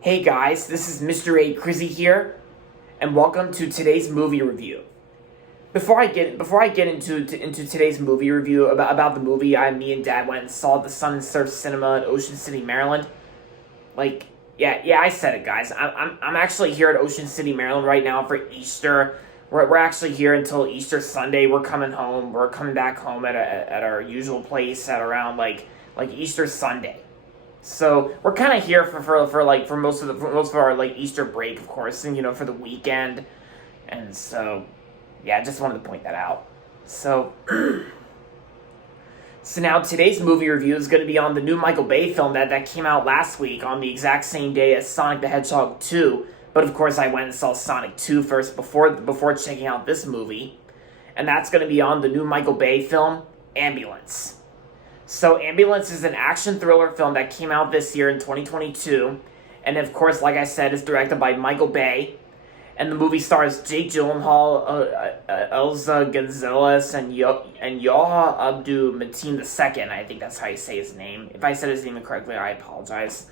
Hey guys, this is Mr. A. Crizzy here, and welcome to today's movie review. Before I get into today's movie review about the movie me and Dad went and saw at the Sun and Surf Cinema in Ocean City, Maryland. I said it, guys. I'm actually here at Ocean City, Maryland right now for Easter. We're actually here until Easter Sunday. We're coming home. We're coming back home at our usual place at around like Easter Sunday. So we're kind of here for most of our like Easter break, of course, and for the weekend, and so I just wanted to point that out. So so now today's movie review is going to be on the new Michael Bay film that came out last week on the exact same day as Sonic the Hedgehog 2. But of course, I went and saw Sonic 2 first before checking out this movie, and that's going to be on the new Michael Bay film Ambulance. So Ambulance is an action thriller film that came out this year in 2022, and of course, like I said, is directed by Michael Bay, and the movie stars Jake Gyllenhaal, Elza Gonzalez, and Yahya Abdul-Mateen II. I think that's how you say his name. If I said his name incorrectly, I apologize.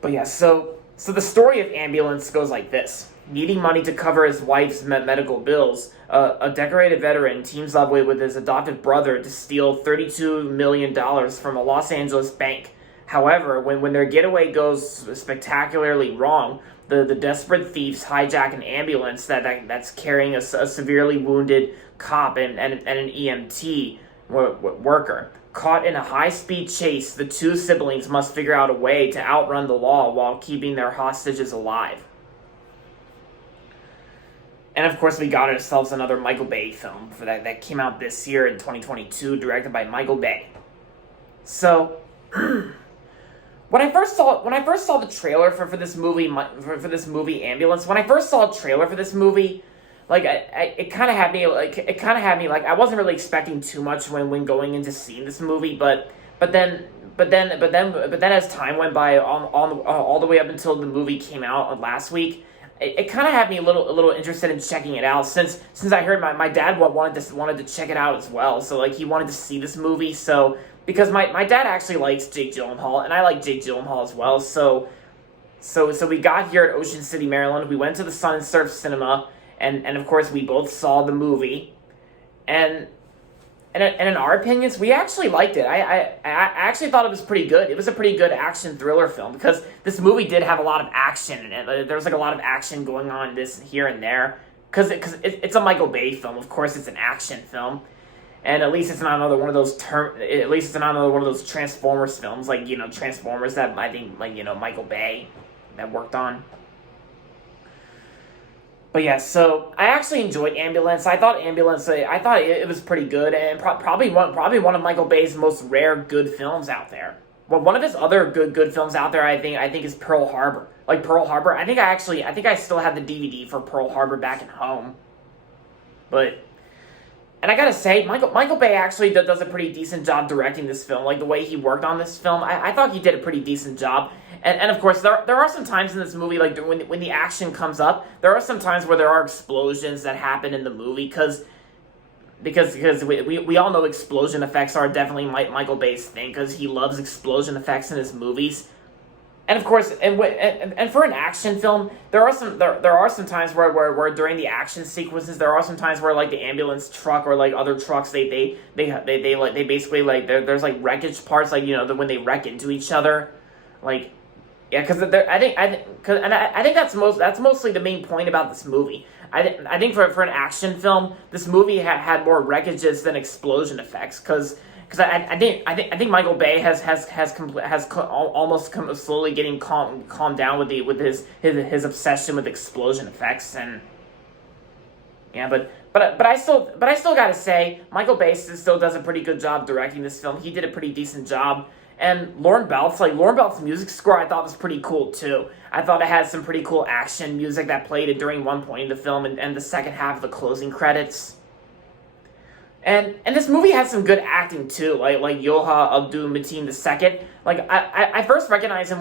But yeah, so the story of Ambulance goes like this. Needing money to cover his wife's medical bills, a decorated veteran teams up with his adopted brother to steal $32 million from a Los Angeles bank. However, when their getaway goes spectacularly wrong, the desperate thieves hijack an ambulance that's carrying a severely wounded cop and an EMT worker. Caught in a high-speed chase, the two siblings must figure out a way to outrun the law while keeping their hostages alive. And of course, we got ourselves another Michael Bay film for that came out this year in 2022, directed by Michael Bay. So, when I first saw the trailer for this movie Ambulance, when I first saw a trailer for this movie, it kind of had me like I wasn't really expecting too much when going into seeing this movie, but then as time went by, all the way up until the movie came out last week. It kind of had me a little interested in checking it out since I heard my dad wanted to check it out as well. So he wanted to see this movie. So because my dad actually likes Jake Gyllenhaal and I like Jake Gyllenhaal as well. So we got here at Ocean City, Maryland. We went to the Sun and Surf Cinema and of course we both saw the movie and in our opinions, we actually liked it. I actually thought it was pretty good. It was a pretty good action thriller film because this movie did have a lot of action in it. There was a lot of action going on this here and there because it's a Michael Bay film. Of course, it's an action film, and at least it's not another one of those Transformers films Transformers that I think Michael Bay that worked on. But yeah, so I actually enjoyed Ambulance. I thought it was pretty good, and probably one of Michael Bay's most rare good films out there. Well, one of his other good films out there, I think is Pearl Harbor. Like Pearl Harbor, I think I still have the DVD for Pearl Harbor back at home. And I gotta say, Michael Bay actually does a pretty decent job directing this film. Like the way he worked on this film, I thought he did a pretty decent job. And of course, there are some times in this movie, like when the action comes up, there are some times where there are explosions that happen in the movie because we all know explosion effects are definitely Michael Bay's thing because he loves explosion effects in his movies. And of course, and for an action film, there are some times where during the action sequences, there are some times where the ambulance truck or other trucks they basically there's wreckage parts when they wreck into each other, because I think that's mostly the main point about this movie. I think for an action film, this movie had more wreckages than explosion effects because I think Michael Bay has almost slowly getting calmed down with his obsession with explosion effects and but I still gotta say Michael Bay still does a pretty good job directing this film. He did a pretty decent job. And Lorne Beltz's music score I thought was pretty cool too. I thought it had some pretty cool action music that played during one point in the film and the second half of the closing credits. And this movie has some good acting too, like Yahya Abdul-Mateen II. I first recognized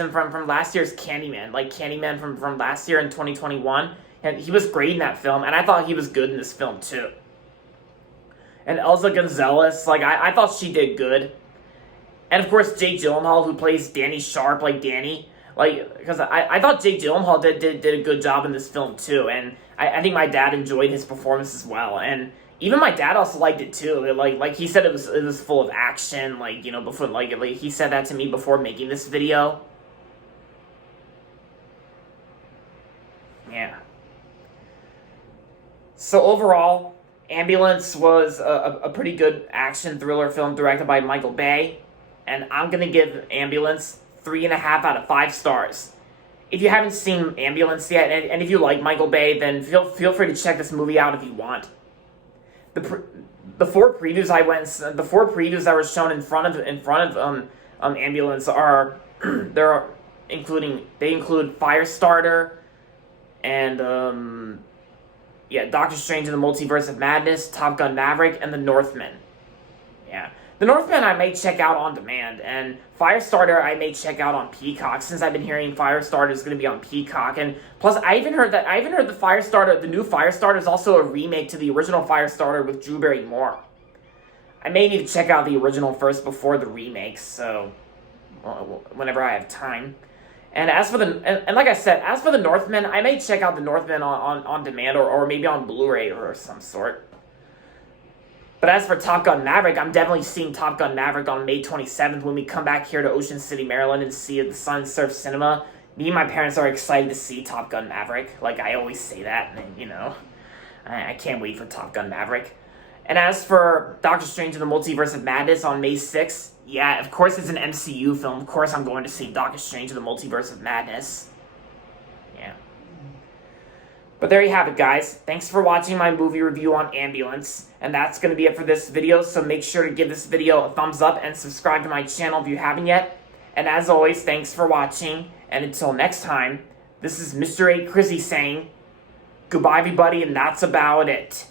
him from last year's Candyman from last year in 2021, and he was great in that film, and I thought he was good in this film too. And Elza Gonzalez, I thought she did good. And of course, Jake Gyllenhaal, who plays Danny Sharp, like Danny. Like, because I thought Jake Gyllenhaal did a good job in this film, too. And I think my dad enjoyed his performance as well. And even my dad also liked it, too. Like he said it was full of action, like, you know, before, like he said that to me before making this video. Yeah. So overall, Ambulance was a pretty good action thriller film directed by Michael Bay. And I'm going to give Ambulance 3.5 out of 5 stars. If you haven't seen Ambulance yet, and if you like Michael Bay, then feel free to check this movie out if you want. The four previews that were shown in front of Ambulance are they include Firestarter and Doctor Strange in the Multiverse of Madness, Top Gun Maverick, and The Northman. Yeah. The Northman I may check out on demand, and Firestarter I may check out on Peacock, since I've been hearing Firestarter is going to be on Peacock. And plus, I even heard the new Firestarter is also a remake to the original Firestarter with Drew Barrymore. I may need to check out the original first before the remakes, so whenever I have time. And as for like I said, as for the Northman, I may check out the Northman on demand or maybe on Blu-ray or some sort. But as for Top Gun Maverick, I'm definitely seeing Top Gun Maverick on May 27th when we come back here to Ocean City, Maryland and see it at the Sun Surf Cinema. Me and my parents are excited to see Top Gun Maverick. Like, I always say that, and, you know, I can't wait for Top Gun Maverick. And as for Doctor Strange in the Multiverse of Madness on May 6th, yeah, of course it's an MCU film. Of course I'm going to see Doctor Strange in the Multiverse of Madness. Yeah. But there you have it, guys. Thanks for watching my movie review on Ambulance. And that's going to be it for this video, so make sure to give this video a thumbs up and subscribe to my channel if you haven't yet. And as always, thanks for watching, and until next time, this is Mr. A. Crizzy saying, goodbye everybody, and that's about it.